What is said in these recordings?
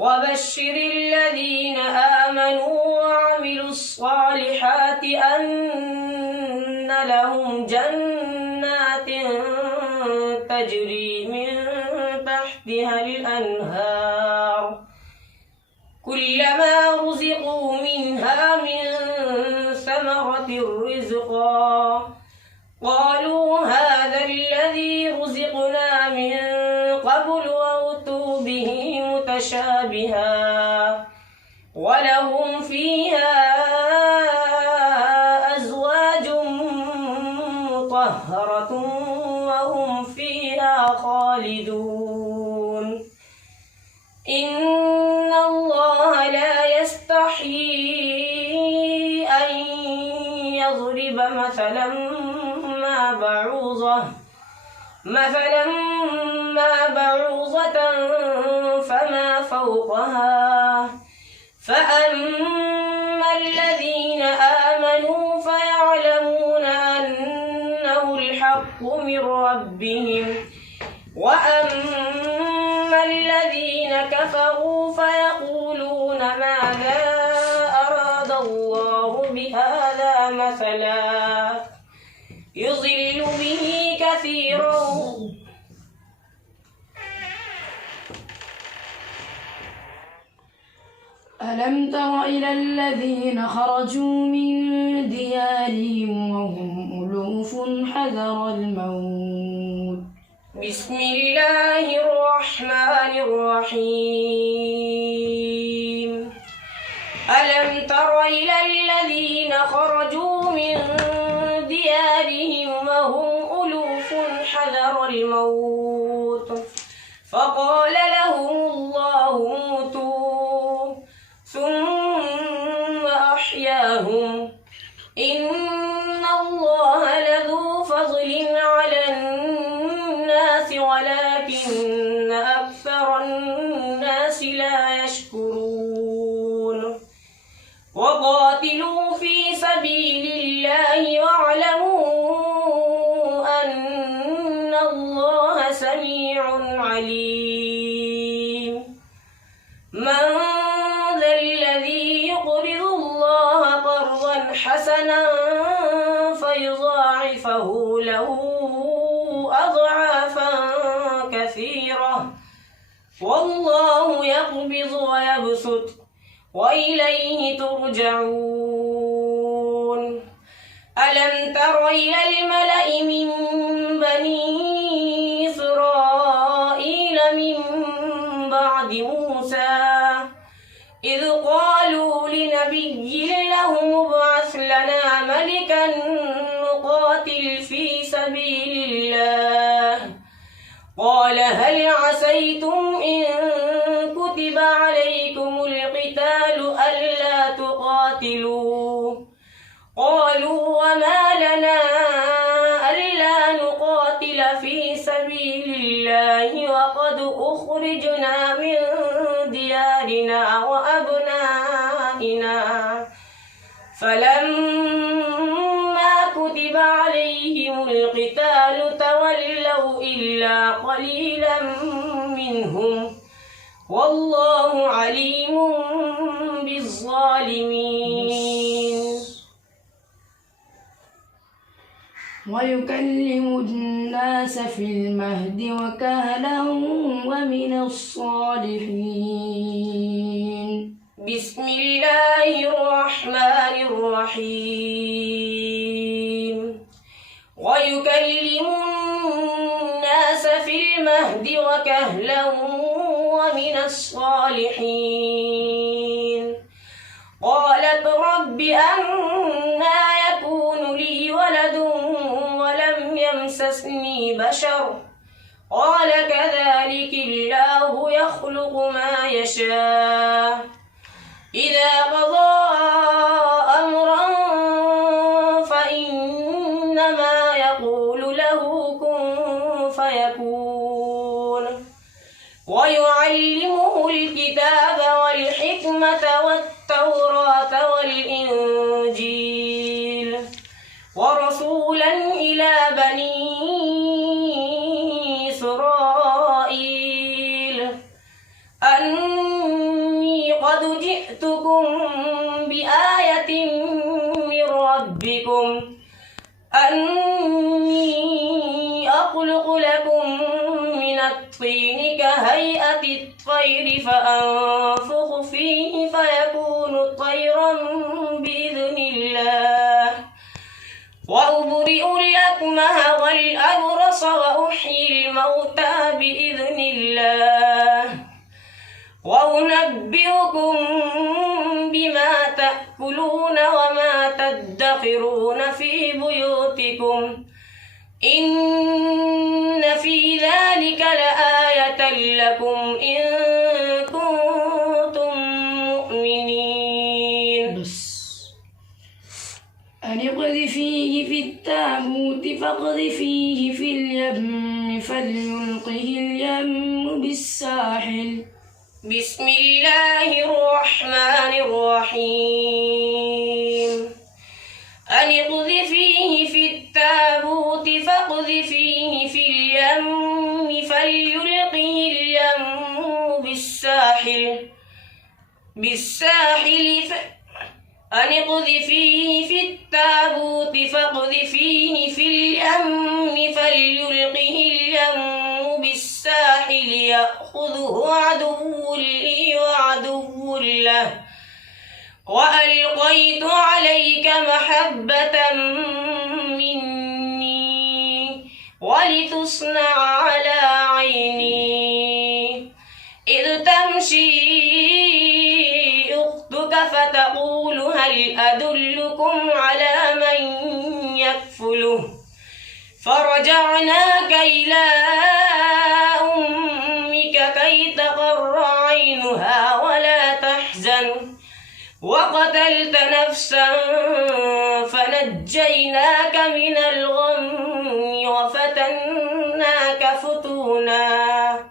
وبشر الذين آمنوا وعملوا الصالحات أن لهم جنات تجري من تحتها الأنهار كلما رزقوا منها من ثمرة رزقا قالوا هذا الذي رزقنا من قبل وأتوا به متشابها ولهم فيها أزواج مطهرة وهم فيها خالدون إن الله لا يستحيي أن يضرب مثلا ما بعوضة فما فوقها فأما الذين آمنوا فيعلمون أنه الحق من ربهم وأما الذين كفروا فيقولون ماذا أراد الله بهذا مثلا يضل به كثيرا ألم تر إلى الذين خرجوا من ديارهم وهم ألوف حذر الموت بسم الله الرحمن الرحيم ألم تر إلى الذين خرجوا من ديارهم وهم ألوف حذر الموت فقال لهم الله موتوا ثم أحياهم إن الله لذو فضل على الناس ولكن أكثر الناس لا يشكرون وقاتلوا في سبيل الله واعلموا أن الله سميع عليم من ذا الذي يقرض الله قرضا حسنا فيضاعفه له أضعافا كثيرة والله يقبض ويبسط وإليه ترجعون ألم تر إلى الملأ من بني إسرائيل من بعد موسى إذ قالوا لنبي لهم ابعث لنا ملكا نقاتل في سبيل الله قال هل عسيتم إن كتب عليكم القتال ألا تقاتلوا قالوا وما لنا ألا نقاتل في سبيل الله وقد أخرجنا من ديارنا وأبنائنا فلما كتب عليهم القتال تولوا إلا قليلا منهم والله عليم بالظالمين ويكلم الناس في المهد وكهلا ومن الصالحين بسم الله الرحمن الرحيم ويكلم الناس في المهد وكهلا ومن الصالحين قالت رب أنى يكون لي ولد ولم يمسسني بشر قال كذلك الله يخلق ما يشاء إذا قضى أمرا فإنما يقول له كن فيكون ويعلمه الكتاب والحكمة والتوراة والإنجيل ورسولا إلى بني إسرائيل أني قد جئتكم بآية من ربكم أني أخلق لكم من الطين كهيئة الطير فأنفخ فيه فيكون طيرا بإذن الله وأبرئ الأكمه والأبرص وأحيي الموتى بإذن الله وأنبئكم بما تأكلون وما تدخرون في بيوتكم إن في ذلك لآية لكم إن كنتم مؤمنين. أن اقذفيه في التابوت فاقذفيه في اليم فليلقه اليم بالساحل. بسم الله الرحمن الرحيم. أن اقذفيه في التابوت فاقذفيه في اليم فليلقه اليم بالساحل أن اقذفيه في التابوت فاقذفيه في اليم فليلقه اليم بالساحل يأخذه عدو لي وعدو له وألقيت عليك محبة مني ولتصنع على عيني إذ تمشي أختك فتقول هل أدلكم على من يكفله فرجعناك إلى أمك كي تقر عينها ولا تحزن وقتلت نفسا فنجيناك من الغم وفتناك فتونا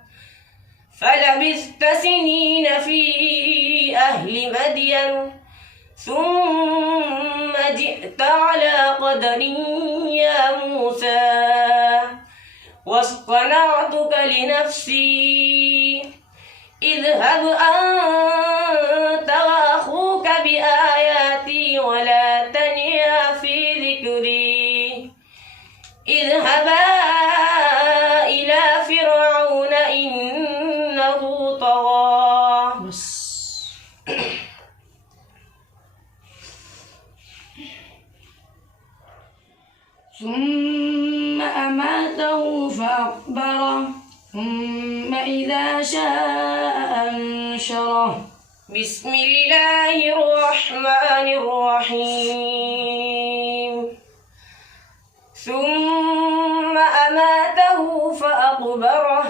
فلبثت سنين في أهل مدين ثم جئت على قدر يا موسى واصطنعتك لنفسي اذهب أنت وأخوك بآياتي ولا تنيا في ذكري اذهبا إلى فرعون إنه طغى. ثم أماته فأقبره ثم إذا شاء أنشره. بسم الله الرحمن الرحيم. ثم أماته فأقبره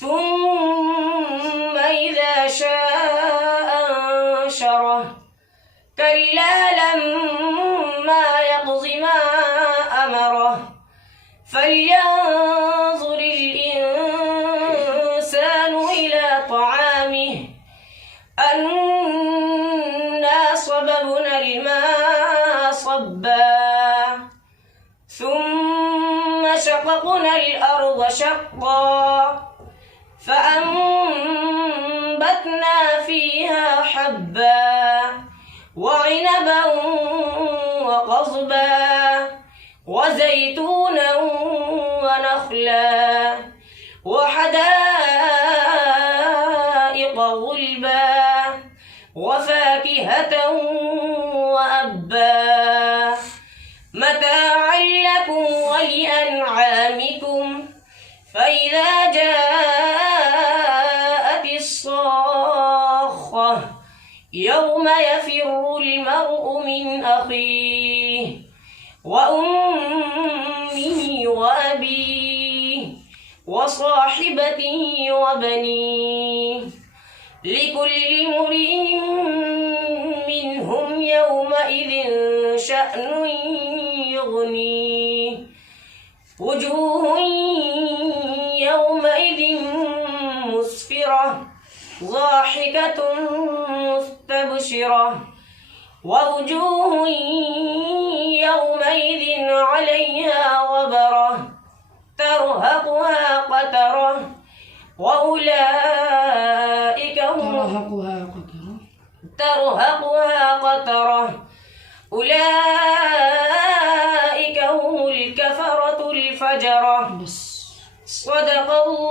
ثم إذا شاء أنشره كلا لما يقض ما أمره فلينظر الإنسان إلى طعامه أنا صببنا الماء صبا ثم شققنا الأرض شقا فأنبتنا فيها حبا وعنبا وقضبا وزيتونا ونخلا وحدائق غلبا وفاكهة وأبا متاعا لكم ولأنعامكم فإذا جاءت الصاخة يوم يفر المرء من أخيه وأمه وأبيه وصاحبته وبنيه لكل امرئ منهم يومئذ شأن يغنيه وجوه يومئذ مسفرة ضاحكة مستبشرة ووجوه يومئذ عليها غبرة ترهقها قترة وأولئك ترهقها قترة أولئك هم الكفرة الفجرة بس صدق الله